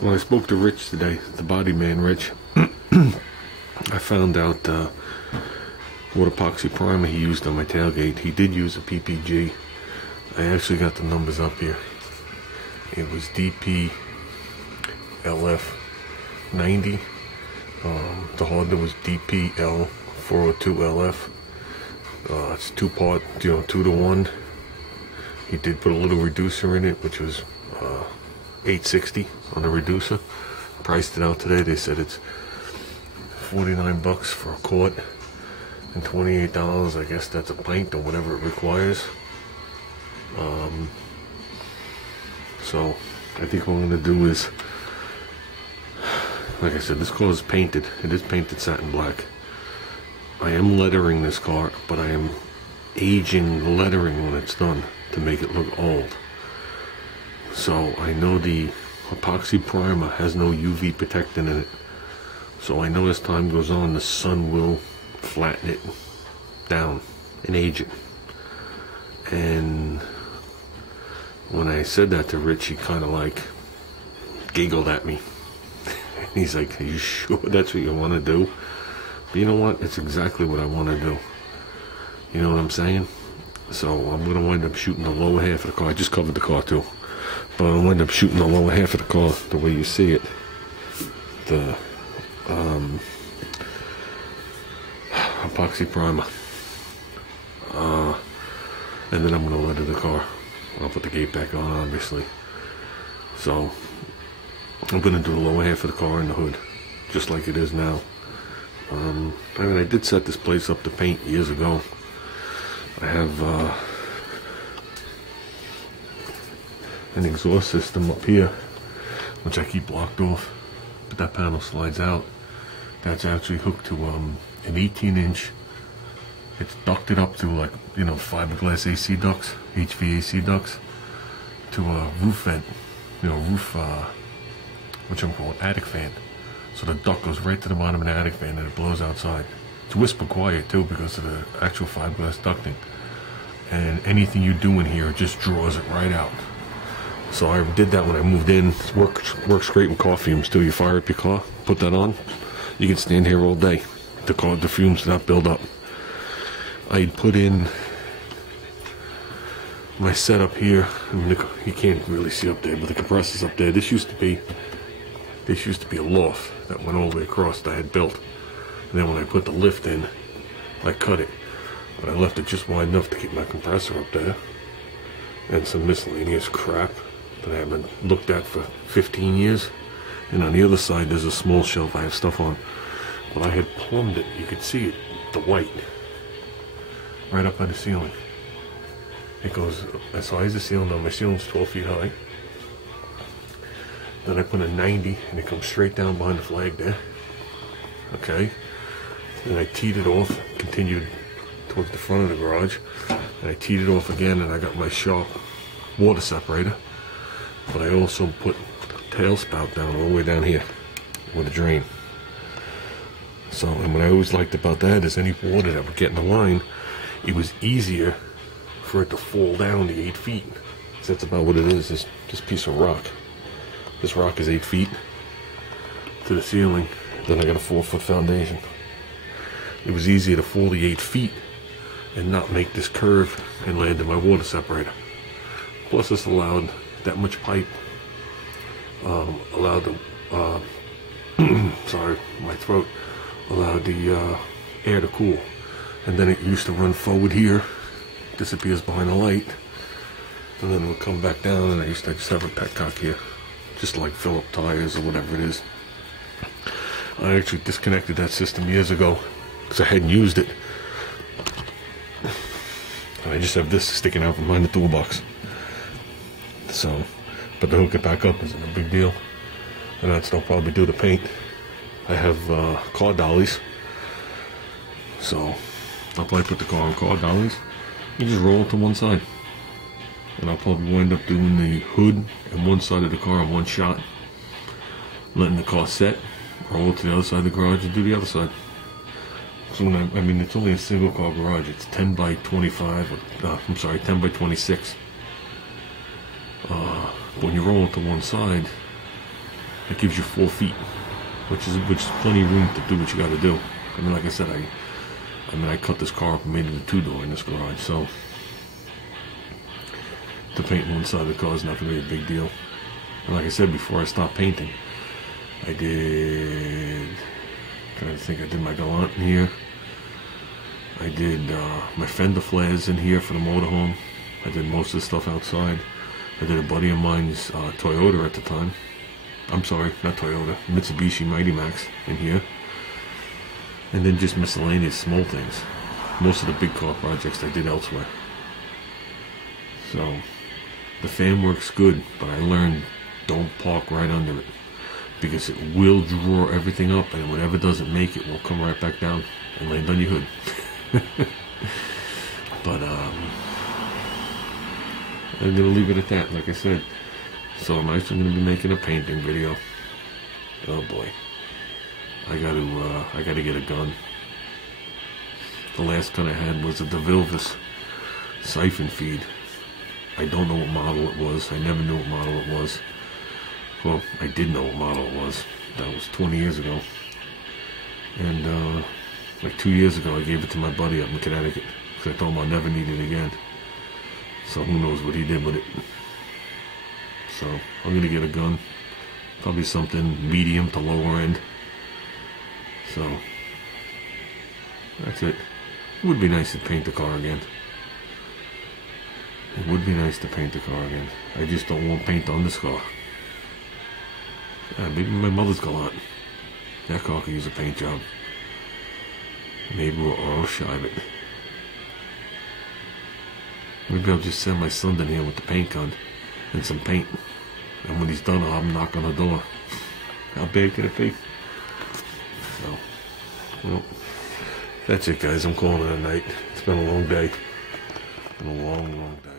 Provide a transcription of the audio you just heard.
When I spoke to Rich today, the body man Rich, I found out what epoxy primer he used on my tailgate. He did use a PPG. I actually got the numbers up here. It was DP LF 90. The hardener was DPL 402 LF. It's two-part, 2-to-1. He did put a little reducer in it, which was $8.60 on the reducer. Priced it out today. They said it's $49 for a quart and $28. I guess that's a pint or whatever it requires. So I think what I'm going to do is, like I said, this car is painted. It is painted satin black. I am lettering this car, but I am aging the lettering when it's done to make it look old. So I know the epoxy primer has no UV protectant in it. So I know as time goes on, the sun will flatten it down and age it. And when I said that to Rich, he kind of like giggled at me. He's like, "Are you sure that's what you want to do?" But you know what? It's exactly what I want to do. You know what I'm saying? So I'm going to wind up shooting the lower half of the car. I just covered the car too. But I'm going to wind up shooting the lower half of the car the way you see it. The epoxy primer. And then I'm going to leather the car. I'll put the gate back on, obviously. So I'm going to do the lower half of the car and the hood, just like it is now. I mean, I did set this place up to paint years ago. I have an exhaust system up here, which I keep blocked off, but that panel slides out. That's actually hooked to an 18-inch. It's ducted up through, like, fiberglass AC ducts, HVAC ducts, to a roof vent, which I'm calling attic fan. So the duct goes right to the bottom of the attic fan and it blows outside. It's whisper quiet too because of the actual fiberglass ducting. And anything you do in here just draws it right out. So I did that when I moved in. It works great with car fumes too. You fire up your car, put that on, you can stand here all day. The fumes do not build up. I put in my setup here. I mean, you can't really see up there, but the compressor's up there. This used to be a loft that went all the way across that I had built. And then when I put the lift in, I cut it. But I left it just wide enough to keep my compressor up there. And some miscellaneous crap that I haven't looked at for 15 years. And on the other side, there's a small shelf I have stuff on. But I had plumbed it. You could see it, the white, right up by the ceiling. It goes as high as the ceiling. Now my ceiling's 12 feet high. Then I put a 90 and it comes straight down behind the flag there. Okay. And I teed it off, continued towards the front of the garage. And I teed it off again and I got my sharp water separator. But I also put tail spout down all the way down here with a drain. So, and what I always liked about that is any water that would get in the line, it was easier for it to fall down the 8 feet. So that's about what it is, this piece of rock. This rock is 8 feet to the ceiling. Then I got a 4-foot foundation. It was easier to fall the 8 feet and not make this curve and land in my water separator. Plus this allowed that much pipe, allowed the, sorry, my throat, allowed the air to cool. And then it used to run forward here, disappears behind the light, and then it would come back down, and I used to just have a petcock here, just like fill up tires or whatever it is. I actually disconnected that system years ago because I hadn't used it. And I just have this sticking out from behind the toolbox. So, but to hook it back up isn't a big deal. And that's no problem. Do the paint. I have car dollies. So, I'll probably put the car on car dollies. You just roll it to one side. And I'll probably wind up doing the hood and one side of the car in one shot. Letting the car set, roll it to the other side of the garage and do the other side. So when I mean, it's only a single car garage. It's 10 by 25, I'm sorry, 10 by 26. When you roll it to one side, That gives you 4 feet, which is plenty of room to do what you got to do. I mean, like I said, I cut this car up and made it a 2-door in this garage, so to paint one side of the car is not going to be a big deal. And like I said before, I stopped painting. I did, trying to think, I did my Galant in here. I did my fender flares in here for the motorhome. I did most of the stuff outside. I did a buddy of mine's Toyota at the time. I'm sorry, not Toyota, Mitsubishi Mighty Max in here. And then just miscellaneous small things. Most of the big car projects I did elsewhere. So, the fan works good, but I learned don't park right under it, because it will draw everything up, and whatever doesn't make it will come right back down and land on your hood. But I'm gonna leave it at that, like I said. So I'm actually gonna be making a painting video. Oh boy, I gotta get a gun. The last gun I had was a DeVilvis siphon feed. I don't know what model it was. I never knew what model it was. Well, I did know what model it was. That was 20 years ago. And like 2 years ago, I gave it to my buddy up in Connecticut because I told him I'll never need it again. So who knows what he did with it. So I'm gonna get a gun, probably something medium to lower end. So that's it. It would be nice to paint the car again. It would be nice to paint the car again. I just don't want paint on this car. Yeah, maybe my mother's Galant. That car could use a paint job. Maybe I'll shive it. Maybe I'll just send my son down here with the paint gun and some paint. And when he's done, I'll have him knock on the door. How bad could it be? So, well, that's it, guys. I'm calling it a night. It's been a long day. It's been a long, long day.